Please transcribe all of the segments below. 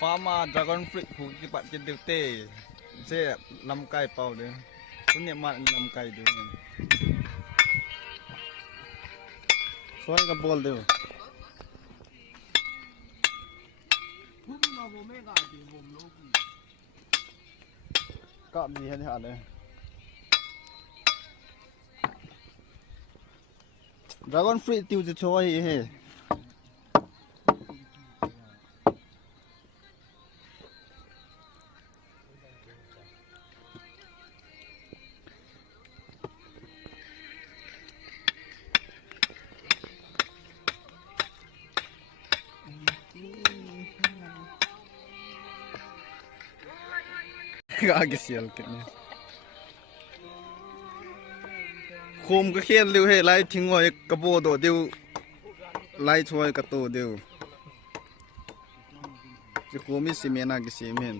farmer dragon fruit khu ki pat ke te se lam kai pau de kun ne mat lam kai de soi ka bol de ka mi hen ha de dragon fruit tiêuจะช่วยเฮ้ก็agak sial kayaknyaคุมก็เขียนเร็วให้ไล่ทิ้งไว้กระโปดเดียวไล่ช่วยกระโตเดียวจะคุมมิสิเมน่ากิสิเมน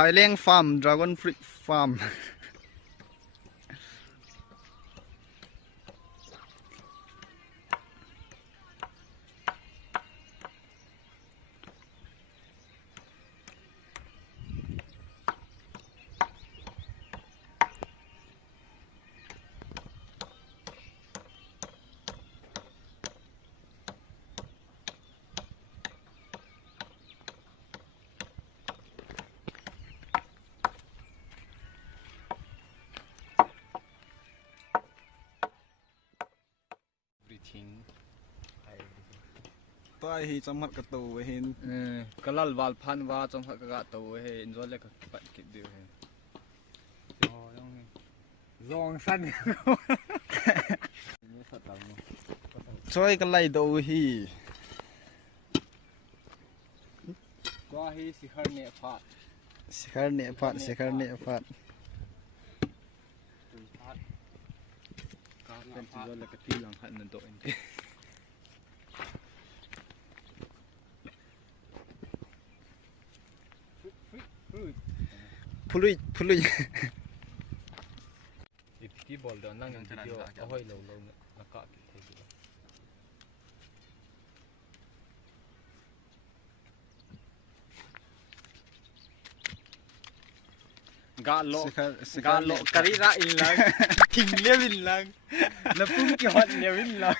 Phaileng farm dragon fruit farm ตัวไอ้จมัดกระตูเห็นกระลัลวาลพันว่าจมัดกระตูเห็นจวนเล็กปัดกิดเดียวเห็นลองสั้นช่วยกันไล่ดูฮีก็ฮีสิคาร์เนพัดสิคาร์เนพัดก็เป็นจวนเล็กที่หลังหันนั่นตัวเองพลุยอีกที่บอลเดินนั่งอย่างเดียวเอาให้เราเนี่ยแล้วก็กาโลกะริระอินลังทิ้งเลี้ยวินลังแล้วพุ่งกี่ฮอตเลี้ยวินลัง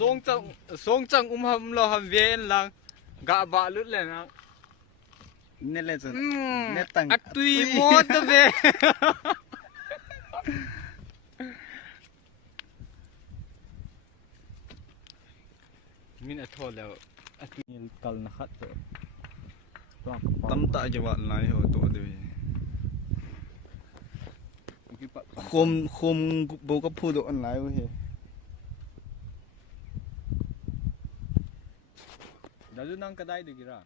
ทรงจังหำเราทำเวียนลังกะบะลุดเลยนะนี่แหละจ้ะเนี่ยตั้งอัดตุยหมดเว้ยมินอัดทอแล้วอัดตุยกัลนะครับตั้มตาจะว่าไหนหัวตัวเดียวคุมบุกพูดอันไหนวะเฮ้Dalu nang kadai de gira.